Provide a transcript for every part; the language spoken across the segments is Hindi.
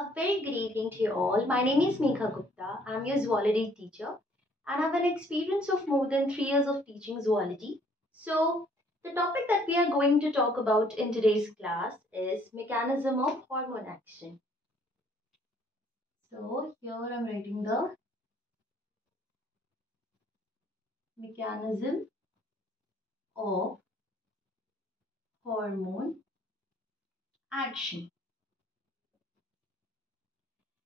A very good evening to you all. My name is Megha Gupta. I'm your zoology teacher and I have an experience of more than 3 years of teaching zoology. So, the topic that we are going to talk about in today's class is mechanism of hormone action. So, here I'm writing the mechanism of hormone action.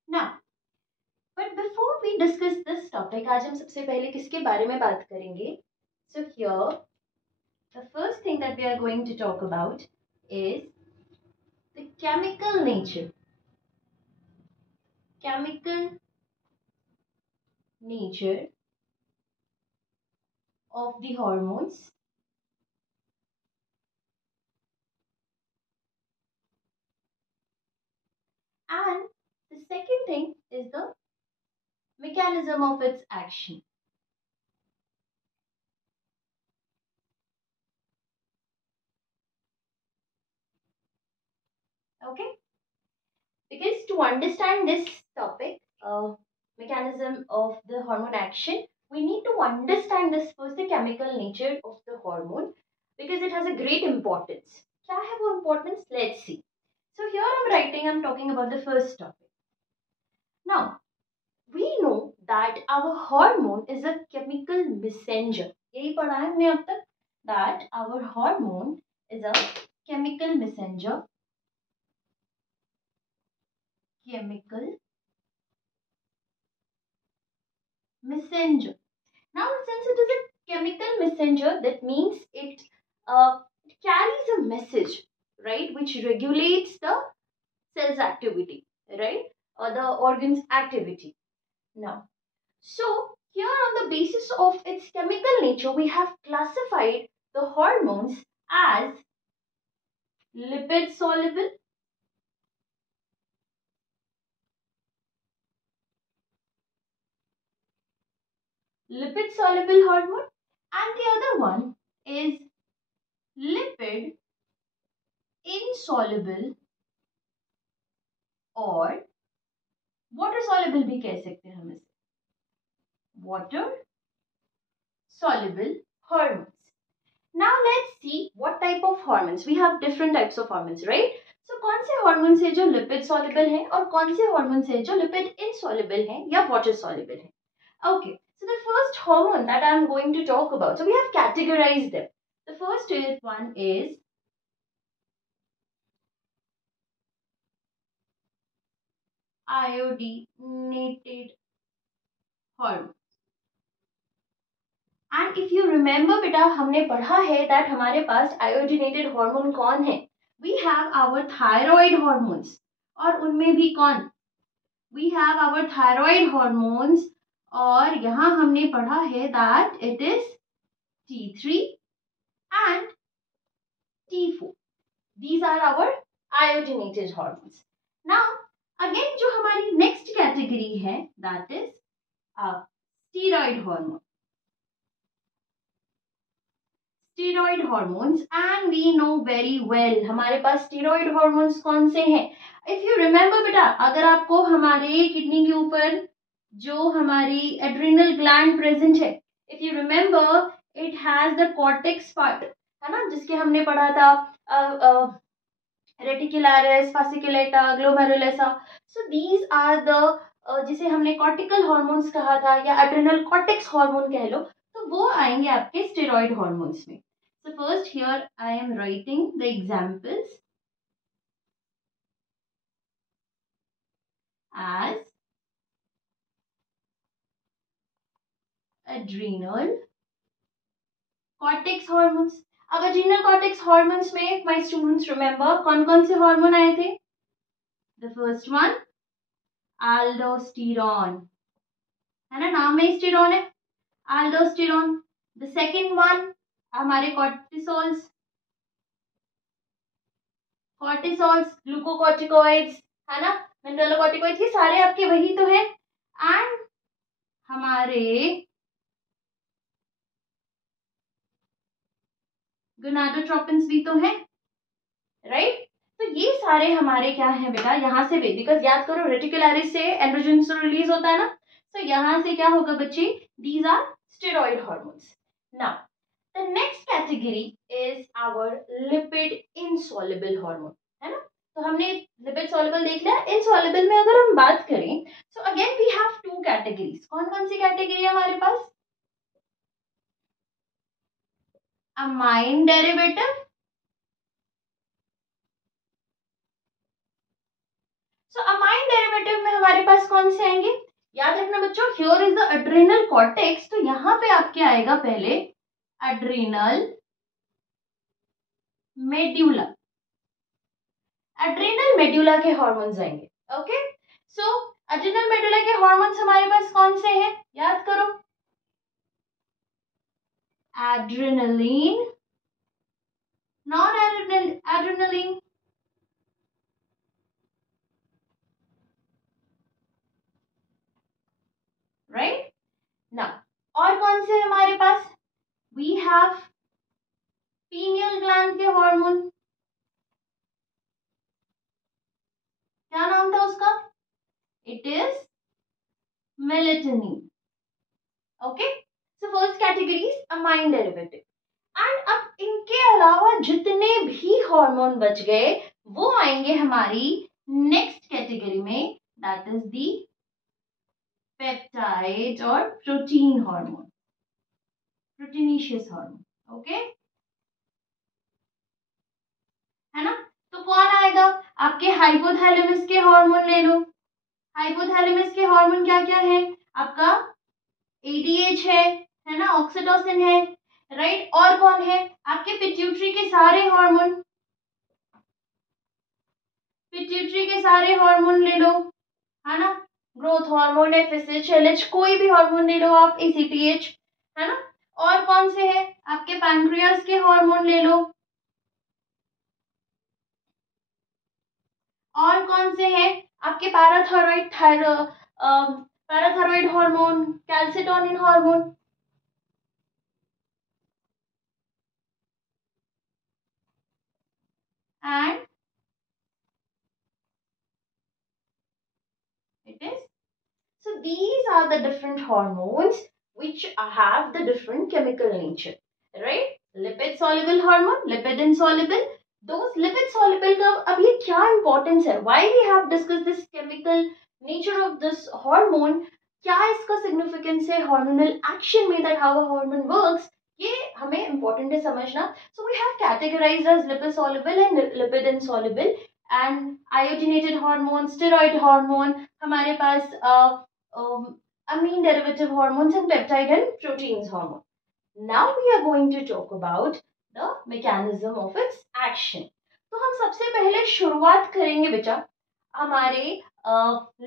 Now, but before we discuss this topic, आज हम सबसे पहले किसके बारे में बात करेंगे? So here, the first thing that we are going to talk about is the chemical nature. Chemical nature of the hormones. And the second thing is the mechanism of its action. Okay? Because to understand this topic, mechanism of the hormone action, we need to understand this first, the chemical nature of the hormone, because it has a great importance. क्या है वो importance? Let's see. So here I'm talking about the first topic. Now, we know that our hormone is a chemical messenger. यही पढ़ा है हमने अब तक, that our hormone is a chemical messenger. Chemical messenger. Now, since it is a chemical messenger, that means it carries a message, right, which regulates the cell's activity, right, or the organ's activity. Now, so here on the basis of its chemical nature, we have classified the hormones as lipid soluble, hormone, and the other one is lipid insoluble और water soluble भी कह सकते हैं हम इसे, water soluble hormones. Now let's see what type of hormones. We have different types of hormones, right? So कौन से hormones है जो lipid soluble हैं और कौन से hormones है जो lipid insoluble हैं या water soluble हैं? Okay, so the first hormone that I am going to talk about, so we have categorized them. The first one is iodinated hormone. And if you remember बेटा हमने पढ़ा है that हमारे पास iodinated hormone कौन है? We have our thyroid hormones. और उनमें भी कौन? We have our thyroid hormones और यहाँ हमने पढ़ा है that it is T3 and T4. These are our iodinated hormones. Now again जो हमारी next category है that is steroid hormone. Steroid hormones and we know very well हमारे पास स्टीरॉइड हॉर्मोन्स कौन से हैं. इफ यू रिमेम्बर बेटा, अगर आपको हमारे किडनी के ऊपर जो हमारी एड्रिनल ग्लैंड प्रेजेंट है, if you remember it has the cortex part, है ना, जिसके हमने पढ़ा था reticularis, fasciculata, glomerulosa. So these are the जिसे हमने कॉर्टिकल हॉर्मोन्स कहा था या एड्रिनल कॉर्टेक्स हार्मोन कह लो, तो वो आएंगे आपके स्टेरॉइड हॉर्मोन्स में. So first here I am writing the examples as adrenal cortex hormones. अब adrenal cortex hormones में my students remember कौन कौन से हार्मोन आए थे? The first one aldosterone, है ना, नाम में स्टेरॉन है, aldosterone. The second one हमारे cortisols, ग्लूकोकॉर्टिकॉइड्स, है ना, मिनरलोकॉर्टिकॉइड्स, ये सारे आपके वही तो है. एंड हमारे गोनाडोट्रोपिन्स भी तो है, राइट. तो ये सारे हमारे क्या है बेटा, यहाँ से भी, बिकॉज याद करो रेटिकुलरिस से एंड्रोजन रिलीज होता है ना, तो यहाँ से क्या होगा बच्चे, these are steroid hormones. Now the next category is our lipid insoluble hormone, है ना. तो हमने लिपिड सॉल्युबल देख लिया. इनसॉल्युबल में अगर हम बात करें, so again we have two categories. कौन कौन सी कैटेगरी है हमारे पास, amine derivative. So amine derivative में हमारे पास कौन से आएंगे, याद रखना बच्चों, here is the adrenal cortex. तो यहाँ पे आपके आएगा पहले एड्रेनल मेड्यूला. एड्रेनल मेड्यूला के हार्मोन्स आएंगे. ओके, सो एड्रेनल मेडुला के हार्मोन्स हमारे पास कौन से हैं, याद करो, adrenaline, non adrenaline, right. Now और कौन से हमारे पास, वी हैव पीनियल ग्लैंड के हार्मोन. क्या नाम था उसका, it is melatonin. Okay, so first category is amine derivative. And अब इनके अलावा जितने भी हार्मोन बच गए वो आएंगे हमारी नेक्स्ट कैटेगरी में, दैट इज दी पेप्टाइड और protein hormone, proteinaceous hormone. Okay, है ना. तो कौन आएगा, आपके हाइपोथैलेमस के हार्मोन ले लो. हाइपोथैलेमस के हार्मोन क्या क्या है आपका, एडीएच है ना, ऑक्सीटोसिन है, राइट. और कौन है आपके पिट्यूटरी के सारे हार्मोन, पिट्यूटरी के सारे हार्मोन ले लो, है ना. ग्रोथ हार्मोन, एफएसएच, एलएच, कोई भी हार्मोन ले लो आप, एसीटीएच, है ना. और कौन से है आपके पैंक्रियास के हार्मोन ले लो. और कौन से हैं आपके parathyroid, parathyroid hormone, calcitonin hormone. And it is, so these are the different hormones which have the different chemical nature, right. Lipid soluble hormone, lipid insoluble. Those lipid soluble का अब ये क्या importance है, why we have discussed this chemical nature of this hormone, क्या इसका significance है hormonal action में, that how a hormone works, ये हमें important है समझना. So we have categorized as lipid soluble and lipid insoluble, and iodinated hormone, steroid hormone, हमारे पास amine derivative hormones and peptide and proteins hormone. Now we are going to talk about the mechanism of its action. तो हम सबसे पहले शुरुआत करेंगे बेटा हमारे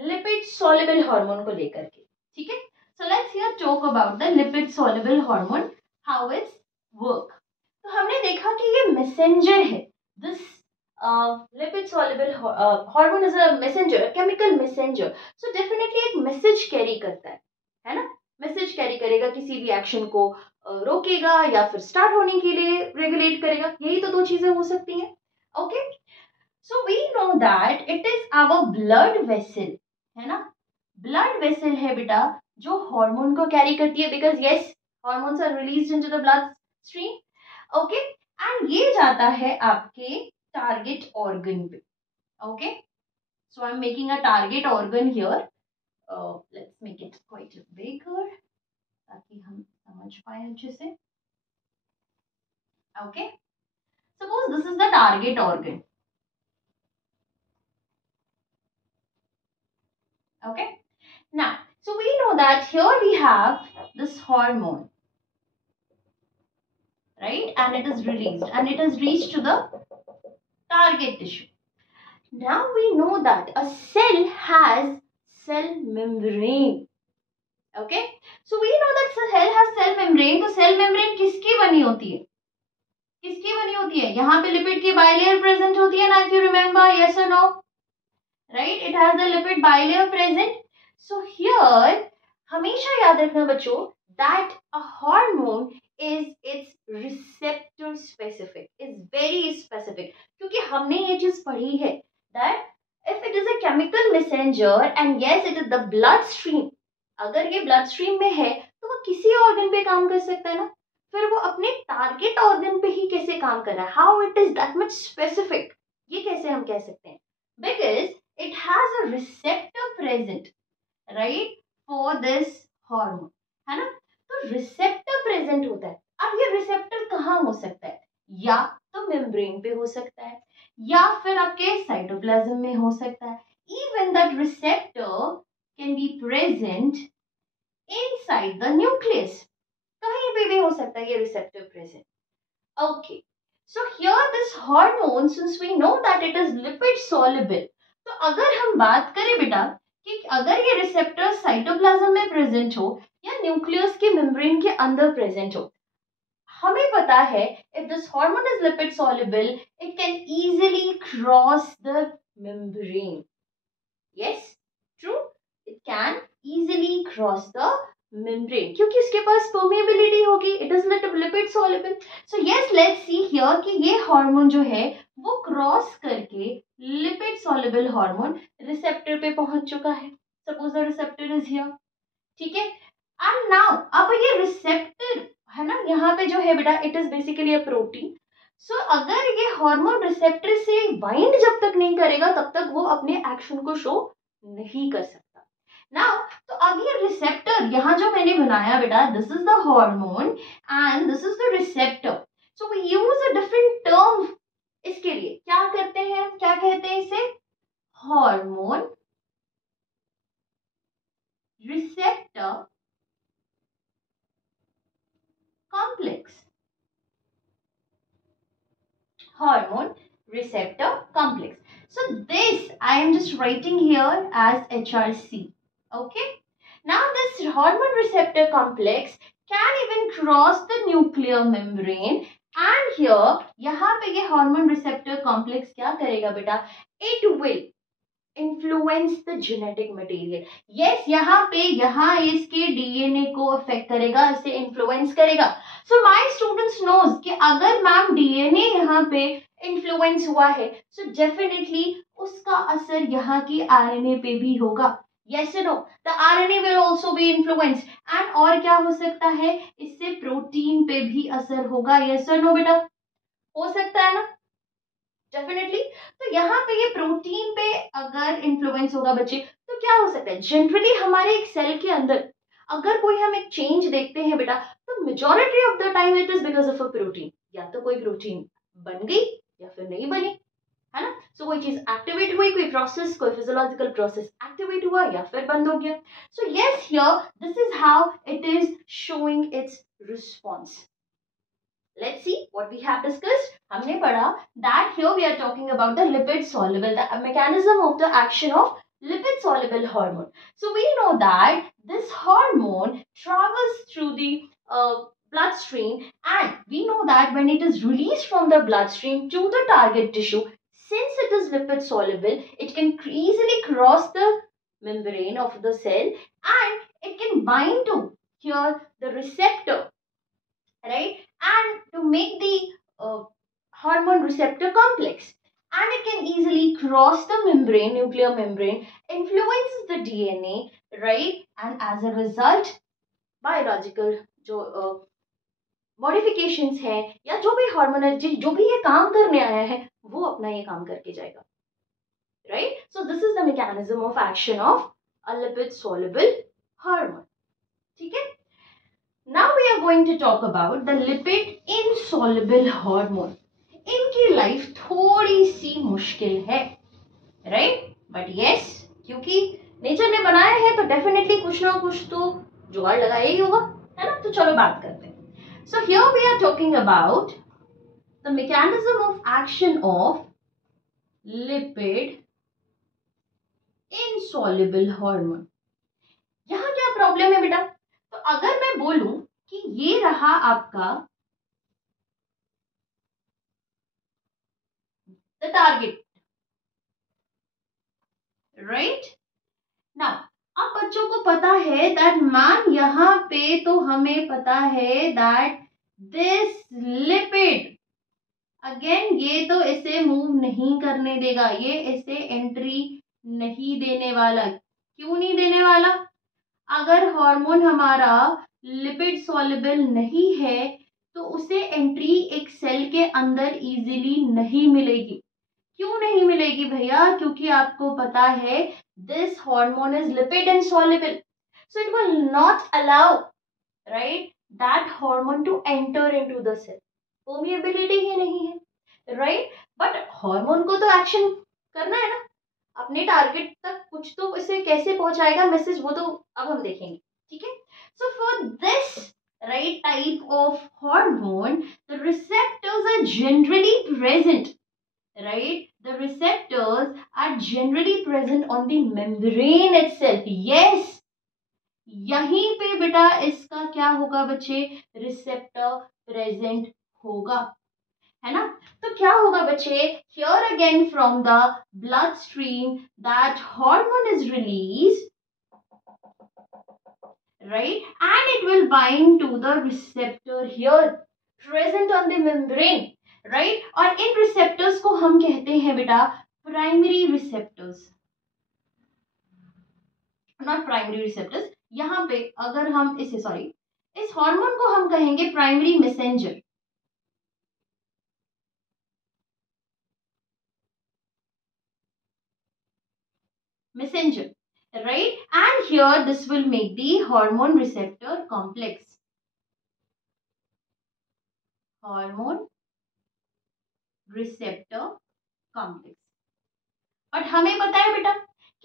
लिपिड सॉल्युबल हार्मोन को लेकर के, ठीक है. So let's hear talk about the lipid soluble hormone, how it's work. तो हमने देखा कि ये मैसेंजर है, this lipid soluble hormone is a messenger, a chemical messenger. So definitely एक मैसेज कैरी करता है ना. मैसेज कैरी करेगा, किसी भी एक्शन को रोकेगा या फिर स्टार्ट होने के लिए रेगुलेट करेगा. यही तो दो चीजें हो सकती हैं. Okay, so we know that it is our blood vessel, है ना. ब्लड वेसल है बेटा जो हार्मोन को कैरी करती है, because yes hormones are released into the blood stream. Okay, and ये जाता है आपके target organ पे. Okay, so I'm making a target organ here. Let's make it quite bigger ताकि हम समझ पाए अच्छे से. Okay, suppose this is the target organ. Okay, now so we know that here we have this hormone, right, and it is released and it has reached to the target tissue. Now we know that a cell has cell membrane. Okay, so we know that cell has cell membrane. तो cell membrane किसकी बनी होती है, किसकी बनी होती है, यहाँ पे लिपिड की bilayer present होती है ना, if you remember, yes or no, right, it has the lipid bilayer present. So here हमेशा याद रखना बच्चों that a hormone is its receptor specific, is very specific, क्योंकि हमने ये चीज पढ़ी है that if it is a chemical messenger and yes it is the blood stream, अगर ये ब्लड स्ट्रीम में है तो वो किसी ऑर्गन पे काम कर सकता है ना, फिर वो अपने टारगेट ऑर्गन पे ही कैसे काम कर रहा है, how it is that much specific, ये कैसे हम कह सकते हैं, because it has a receptor present, right, for this hormone, है ना, तो रिसेप्टर प्रेजेंट होता है। अब ये रिसेप्टर कहाँ हो सकता है, या तो मेम्ब्रेन पे हो सकता है या फिर आपके साइटोप्लाज्म में हो सकता है, even that receptor can be present inside the nucleus, कहीं पे भी हो सकता है ये receptor present. Okay, so here this hormone, since we know that it is lipid soluble, तो अगर हम बात करें बेटा कि अगर ये रिसेप्टर साइटोप्लाज्म में प्रेजेंट हो या न्यूक्लियस के मेम्ब्रेन के अंदर प्रेजेंट हो, हमें पता है if this hormone is lipid soluble it can easily cross the membrane. Yes, true, it can easily cross the membrane क्योंकि इसके पास permeability होगी, it is lipid soluble. So yes, let's see here कि ये हार्मोन जो है वो क्रॉस करके लिपिड soluble हार्मोन रिसेप्टर पे पहुंच चुका है. Suppose the receptor is here, ठीक है. And now अब ये रिसेप्टर है ना, यहाँ पे जो है बेटा it is basically a protein. So अगर ये हार्मोन रिसेप्टर से बाइंड जब तक नहीं करेगा तब तक वो अपने एक्शन को शो नहीं कर सकता. नाउ तो अब ये रिसेप्टर यहाँ जो मैंने बनाया बेटा, this is the hormone and this is the receptor. So we use a different term इसके लिए, क्या करते हैं, क्या कहते हैं इसे, hormone receptor complex, hormone receptor complex. So this I am just writing here as HRC. Okay. Now this hormone receptor complex can even cross the nuclear membrane and here यहाँ पे ये hormone receptor complex क्या करेगा बेटा, it will influence the genetic material. Yes, यहाँ पे यहाँ इसके DNA को affect करेगा, इसे influence करेगा. So my students knows कि अगर मैम DNA यहाँ पे influence हुआ है, so definitely उसका असर यहाँ की RNA पे भी होगा. Yes or no? The RNA will also be influenced. And और क्या हो सकता है, इससे प्रोटीन पे भी असर होगा. Yes or no बेटा, हो सकता है ना, डेफिनेटली. तो यहाँ पे ये प्रोटीन पे अगर इन्फ्लुएंस होगा बच्चे तो क्या हो सकता है, जनरली हमारे एक सेल के अंदर अगर कोई हम एक चेंज देखते हैं बेटा तो majority of the time it is because of a protein, या तो कोई प्रोटीन बन गई या फिर नहीं बनी, है ना. सो कोई चीज एक्टिवेट हुई, कोई प्रोसेस, कोई फिजियोलॉजिकल प्रोसेस एक्टिवेट हुआ या फिर बंद हो गया. So yes, here this is how it is showing it's response. Let's see what we have discussed. हमने पढ़ा that here we are talking about the lipid soluble, the mechanism of the action of lipid soluble hormone. So we know that this hormone travels through the bloodstream, and we know that when it is released from the bloodstream to the target tissue, since it is lipid soluble, it can easily cross the membrane of the cell and it can bind to here the receptor, right, and to make the hormone receptor complex, and it can easily cross the membrane, nuclear membrane, influences the DNA, right, and as a result biological जो modifications है या जो भी hormonal जो भी ये काम करने आया है वो अपना ये काम करके जाएगा, right. So this is the mechanism of action of a lipid soluble hormone. ठीक है. Now we are going to talk about the lipid insoluble hormone. इनकी लाइफ थोड़ी सी मुश्किल है, right? But yes, क्योंकि नेचर ने बनाया है तो डेफिनेटली कुछ ना कुछ तो जुगाड़ लगाया ही होगा, है ना. तो चलो बात करते हैं. So here we are talking about the mechanism of action of lipid insoluble hormone. यहाँ क्या प्रॉब्लम है बेटा, तो अगर मैं बोलूं कि ये रहा आपका द टारगेट, राइट. नाउ अब बच्चों को पता है दैट मैम यहाँ पे तो हमें पता है दैट दिस लिपिड अगेन ये तो इसे मूव नहीं करने देगा, ये इसे एंट्री नहीं देने वाला। क्यों नहीं देने वाला? अगर हार्मोन हमारा लिपिड सॉल्युबल नहीं है तो उसे एंट्री एक सेल के अंदर इजीली नहीं मिलेगी। क्यों नहीं मिलेगी भैया? क्योंकि आपको पता है this hormone is lipid and soluble, so it will not allow, right, that hormone to enter into the cell. permeability ही नहीं है, right? but हार्मोन को तो एक्शन करना है ना, अपने टारगेट तक कुछ तो इसे कैसे पहुंचाएगा मैसेज, वो तो अब हम देखेंगे, ठीक है? So for this right type of hormone, the receptors are generally present, right? The receptors are generally present on the membrane itself. Yes, यहीं पे बेटा इसका क्या होगा बच्चे? रिसेप्टर प्रेजेंट होगा, है ना? तो क्या होगा बच्चे? Here again from the blood stream that hormone is released, right, and it will bind to the receptor here present on the membrane, right? और इन रिसेप्टर्स को हम कहते हैं बेटा primary receptors, not primary receptors. यहाँ पे अगर हम इसे इस हार्मोन को हम कहेंगे primary messenger, right? And here this will make the hormone receptor complex, hormone receptor complex। But हमें पता है बेटा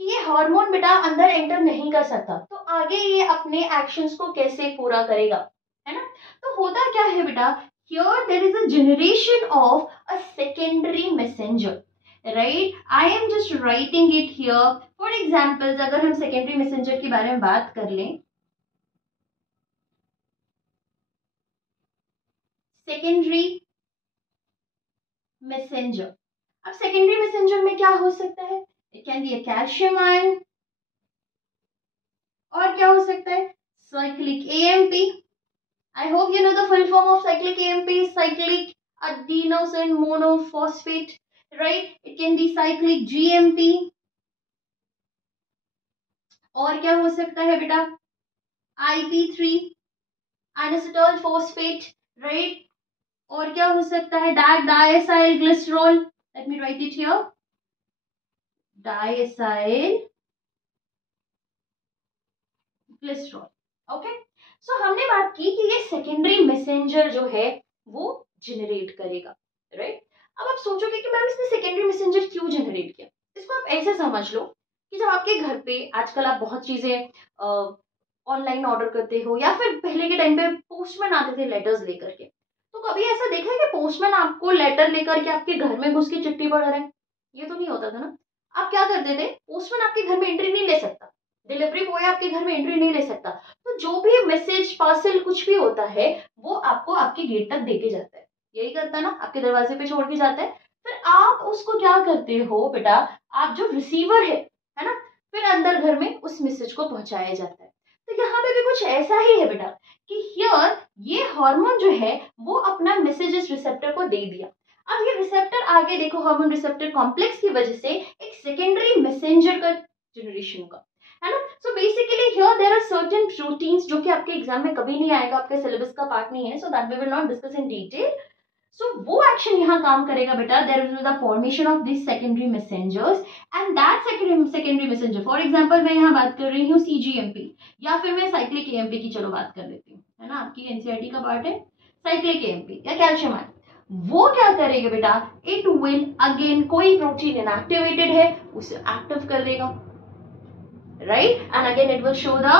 कि ये हार्मोन बेटा अंदर एंटर नहीं कर सकता, तो आगे ये अपने एक्शंस को कैसे पूरा करेगा, है ना? तो होता क्या है बेटा, here there is a generation of a secondary messenger, right? I am just writing it here. For examples अगर हम सेकेंडरी मैसेंजर के बारे में बात कर लें, सेकेंडरी मैसेंजर, अब सेकेंडरी मैसेंजर में क्या हो सकता है? It can be a calcium ion, और क्या हो सकता है? Cyclic AMP. I hope you know the full form of cyclic AMP, cyclic adenosine monophosphate, right? It can be cyclic GMP। और क्या हो सकता है बेटा? IP3 inositol phosphate, right? और क्या हो सकता है? diacyl glycerol, let me write it here, diacyl glycerol. Okay, so हमने बात की कि ये सेकेंडरी मैसेंजर जो है वो जनरेट करेगा, राइट? अब आप सोचोगे कि मैम इसने सेकेंडरी मैसेंजर क्यों जनरेट किया? इसको आप ऐसे समझ लो कि जब आपके घर पे आजकल आप बहुत चीजें ऑनलाइन ऑर्डर करते हो, या फिर पहले के टाइम पे पोस्टमैन आते थे लेटर्स लेकर के, तो कभी ऐसा देखा है कि पोस्टमैन आपको लेटर लेकर के आपके घर में घुस के चिट्ठी पढ़ रहे हैं? ये तो नहीं होता था ना। आप क्या करते थे? पोस्टमैन आपके घर में एंट्री नहीं ले सकता, डिलीवरी बॉय आपके घर में एंट्री नहीं ले सकता, तो जो भी मैसेज पार्सल कुछ भी होता है वो आपको आपके गेट तक देके जाता है, यही करता ना, आपके दरवाजे पे छोड़ के जाता है। फिर आप उसको क्या करते हो बेटा, आप जो रिसीवर है ना, फिर अंदर घर में उस मैसेज को पहुंचाया जाता है। तो यहाँ पे भी कुछ ऐसा ही है बेटा कि हियर ये हार्मोन जो है वो अपना मैसेज इस रिसेप्टर को दे दिया। अब ये रिसेप्टर आगे देखो, हार्मोन रिसेप्टर कॉम्प्लेक्स की वजह से एक सेकेंडरी मैसेंजर का जनरेशन होगा, है ना? So basically here there are certain proteins जो कि आपके एग्जाम में कभी नहीं आएगा, आपके सिलेबस का पार्ट नहीं है, so that we will not discuss in detail. So वो एक्शन यहाँ काम करेगा बेटा, there will be the formation of this secondary messengers and that secondary messenger, for example मैं यहाँ बात कर रही हूँ सीजीएमपी, या फिर मैं साइक्लिक एएमपी की चलो बात कर लेती हूँ, है ना, आपकी एनसीईआरटी का पार्ट है साइक्लिक एएमपी या कैल्शियम आयन। वो क्या करेगा बेटा, इट विल अगेन, कोई प्रोटीन इनएक्टिवेटेड है उसे एक्टिव कर देगा, right? And again it will show the,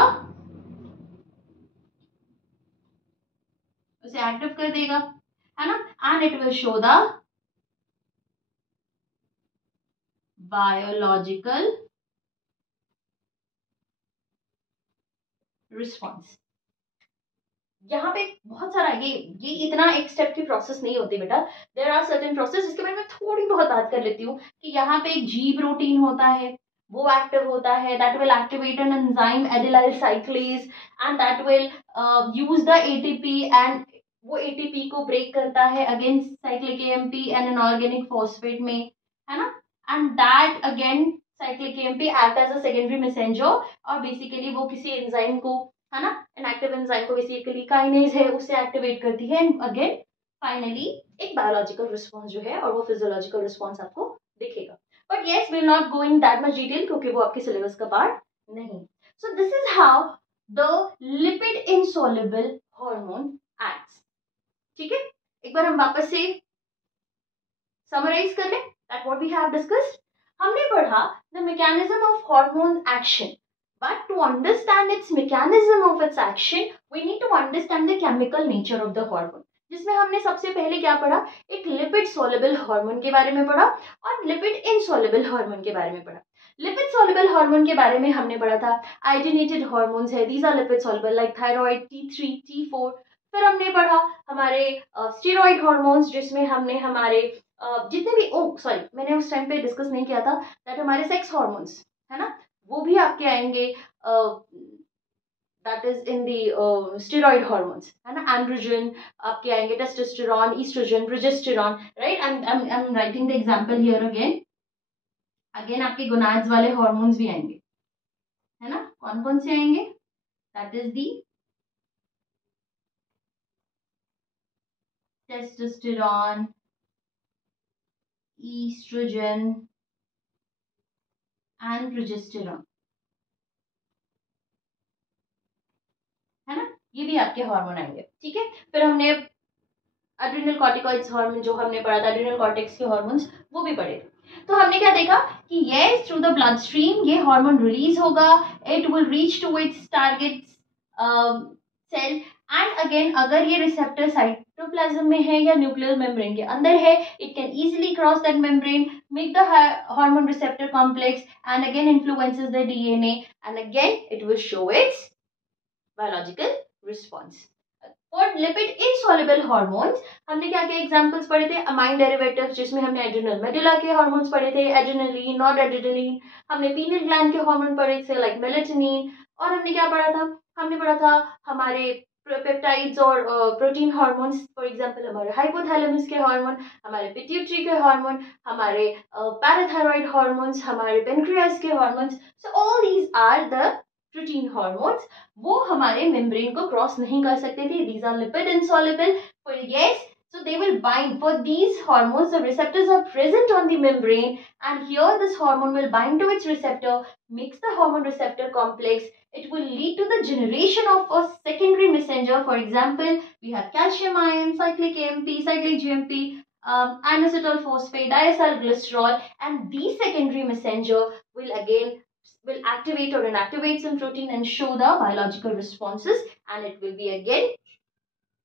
उसे एक्टिव कर देगा, है ना, and it will show the biological response। यहाँ पे बहुत सारा ये इतना एक स्टेप की प्रोसेस नहीं होती बेटा, देयर आर सर्टेन प्रोसेस, इसके बारे में थोड़ी बहुत बात कर लेती हूँ कि यहाँ पे एक जी प्रोटीन होता है, वो एक्टिव होता है, that will activate an enzyme adenylyl cyclase and that will use the ATP and वो एटीपी को ब्रेक करता है again cyclic AMP and inorganic phosphate में, है ना, and that again cyclic AMP act as a secondary messenger, और बेसिकली वो किसी एंजाइम को, है ना, इनएक्टिव एंजाइम को, बेसिकली काइनेज है उसे एक्टिवेट करती है, एंड अगेन फाइनली एक बायोलॉजिकल रिस्पॉन्स जो है और वो फिजियोलॉजिकल रिस्पॉन्स आपको दिखेगा. But yes, will not go in that much detail क्योंकि वो आपके सिलेबस का पार्ट नहीं. So this is how the lipid insoluble hormone acts. ठीक है, एक बार हम वापस से समराइज कर लें that what we have discussed. हमने पढ़ा the mechanism of hormone action, but to understand its mechanism of its action we need to understand the chemical nature of the hormone. जिसमें हमने सबसे पहले क्या पढ़ा, एक लिपिड सोलेबल हार्मोन के बारे में पढ़ा और लिपिड इनसोलेबल हार्मोन के बारे में पढ़ा. लिपिड सोलेबल हार्मोन के बारे में हमने पढ़ा था आयोडीनेटेड हार्मोन्स है, these are lipid soluble like thyroid, T3, T4. फिर हमने पढ़ा हमारे स्टेरॉइड हार्मोन्स जिसमें हमने हमारे जितने भी, ओ सॉरी मैंने उस टाइम पे डिस्कस नहीं किया था दैट हमारे सेक्स हार्मोन्स, है ना, वो भी आपके आएंगे, that is in the steroid hormones, है ना, एंड्रोजन आपके आएंगे, testosterone, estrogen, progesterone, right. I am writing the example here again. Again आपके गोनाड्स वाले हार्मोन्स भी आएंगे, है ना, कौन कौन से आएंगे, that is the testosterone, estrogen and progesterone, है ना, ये भी आपके हार्मोन आएंगे. ठीक है, फिर हमने एड्रिनल कॉर्टिकॉइड्स हार्मोन जो हमने पढ़ा था, एड्रिनल कॉर्टेक्स के हार्मोन्स वो भी पढ़े थे. तो हमने क्या देखा कि yes through the blood stream ये हार्मोन रिलीज होगा, it will reach to its target cell, and again अगर ये रिसेप्टर साइटोप्लाज्म में है या न्यूक्लियर मेम्ब्रेन के अंदर है, it can easily cross that membrane, make the hormone receptor complex and again influences the DNA, and again it will show it's biological response. और लिपिड इनसॉल्युबल हार्मोन्स हमने क्या क्या एग्जांपल्स पढ़े थे, अमाइन डेरिवेटिव्स जिसमें हमने एड्रिनल मेडुला के हार्मोन्स पढ़े थे, एड्रिनलिन, नॉर एड्रिनलिन. हमने पीनियल ग्लैंड के हार्मोन पढ़े थे लाइक मेलेटोनिन. और हमने क्या पढ़ा था, हमने पढ़ा था हमारे पेप्टाइड्स और प्रोटीन हार्मोन्स, फॉर एग्जांपल हमारे हाइपोथैलेमस के हार्मोन, हमारे पिट्यूटरी के हार्मोन, हमारे पैराथायरॉइड हार्मोन्स, हमारे पेनक्रियास के hormones. So all these are the protein hormones. वो हमारे मेम्ब्रेन को क्रॉस नहीं कर सकते थे, these are lipid insoluble. For yes, so they will bind. For these hormones the receptors are present on the membrane, and here this hormone will bind to its receptor, makes the hormone receptor complex. It will lead to the generation of a secondary messenger. For example, we have calcium ion, cyclic AMP, cyclic GMP, inositol phosphate, diacylglycerol, and these secondary messenger will activate or inactivate some protein and show the biological responses, and it will be again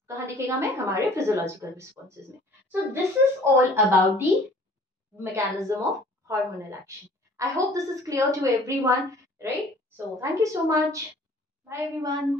कहाँ दिखेगा मैं, हमारे physiological responses में. So this is all about the mechanism of hormonal action. I hope this is clear to everyone, right? So thank you so much. Bye everyone.